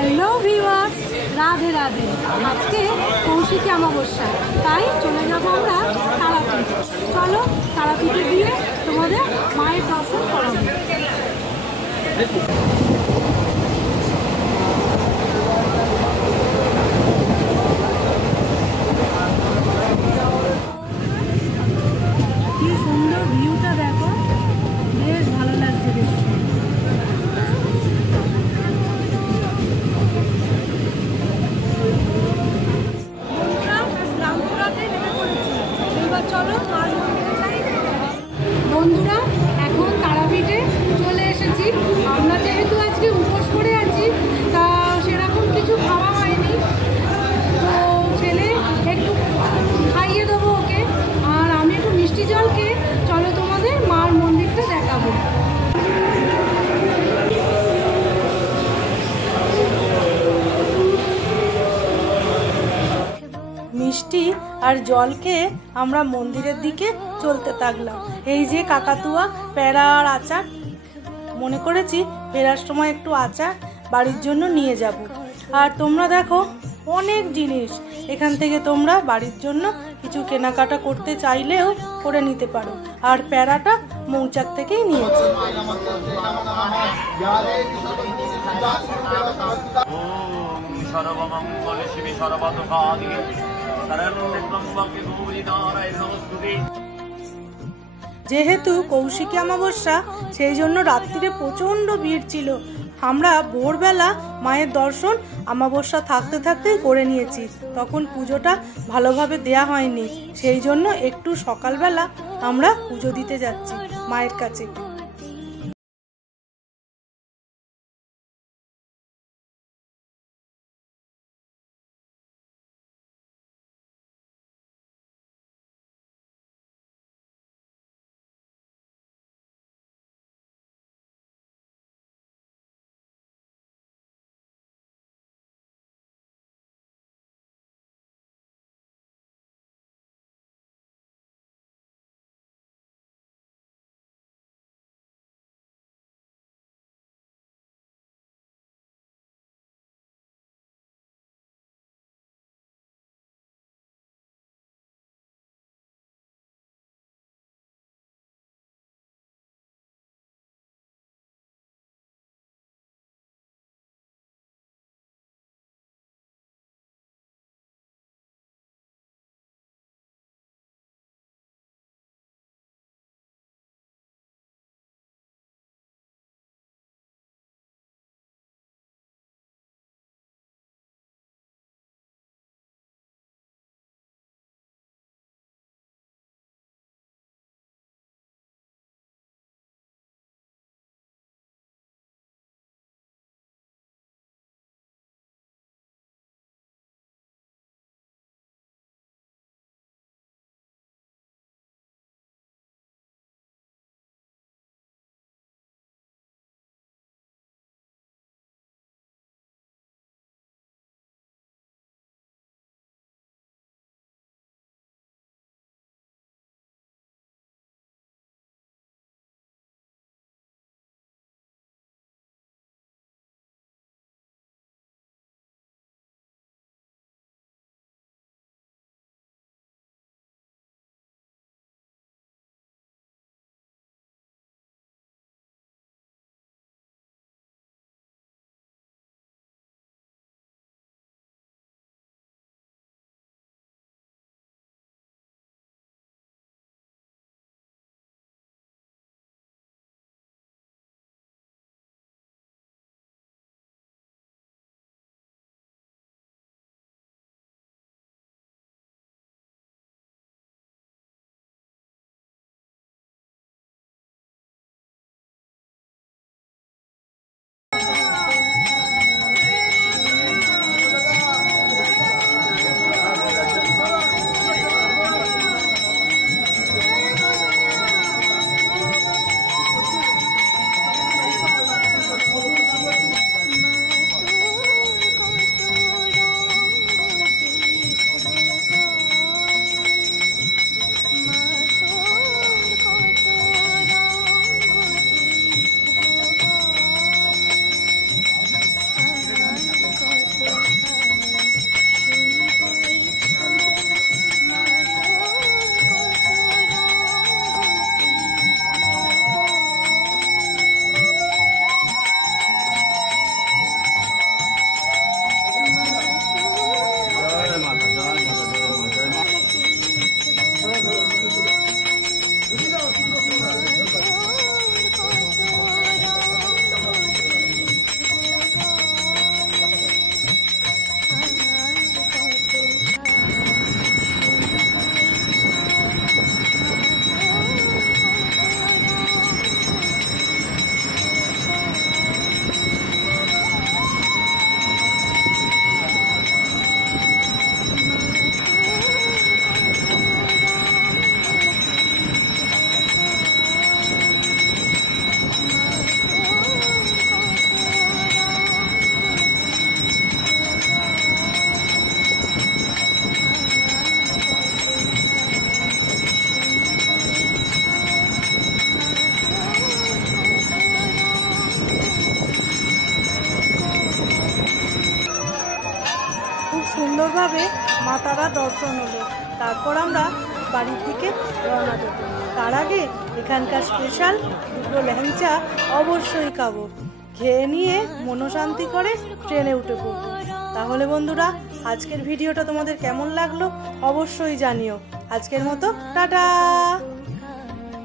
Hello viewers, Radhe Radhe. আজকে কৌশিকী অমাবস্যা, তাই চলে যাব আমরা তারাপীঠ। চলো তারাপীঠে গিয়ে তোমাদের মায়ের দর্শন করাবো। কি সুন্দর ভিউটা দেখো, বেশ ভালো লাগছে দেখতে। চলো মার মন্দিরে যাই। বন্ধুরা, এখন তারাপীঠে চলে এসেছি। আমরা যেহেতু আজকে উপোস করে আছি, তা সেরকম কিছু খাওয়া হয়নি, তো ছেলে একটু খাইয়ে দেবো ওকে, আর আমি একটু মিষ্টি জল খেয়ে চলো তোমাদের মার মন্দিরটা দেখাবো। মিষ্টি আর জল খেয়ে আমরা মন্দিরের দিকে চলতে থাকলাম। এই যে কাকাতুয়া, প্যাড়া আর আচার, মনে করেছি ফেরার সময় একটু আচার বাড়ির জন্য নিয়ে যাব। আর তোমরা দেখো অনেক জিনিস, এখান থেকে তোমরা বাড়ির জন্য কিছু কেনাকাটা করতে চাইলেও করে নিতে পারো। আর প্যাড়াটা মৌচাক থেকেই নিয়েছে। যেহেতু কৌশিকী অমাবস্যা, সেই জন্য রাত্রিরে প্রচণ্ড ভিড় ছিল। আমরা ভোরবেলা মায়ের দর্শন অমাবস্যা থাকতে থাকতেই করে নিয়েছি, তখন পুজোটা ভালোভাবে দেয়া হয়নি, সেই জন্য একটু সকালবেলা আমরা পুজো দিতে যাচ্ছি মায়ের কাছে। সুন্দরভাবে মা তারার দর্শন হলো। তারপর আমরা বাড়ির দিকে রওনা দেবো। তার আগে এখানকার স্পেশাল দুটো ল্যাংচা অবশ্যই খাবো। খেয়ে নিয়ে মনশান্তি করে ট্রেনে উঠে পড়বো। তাহলে বন্ধুরা, আজকের ভিডিওটা তোমাদের কেমন লাগলো অবশ্যই জানিও। আজকের মতো টাটা।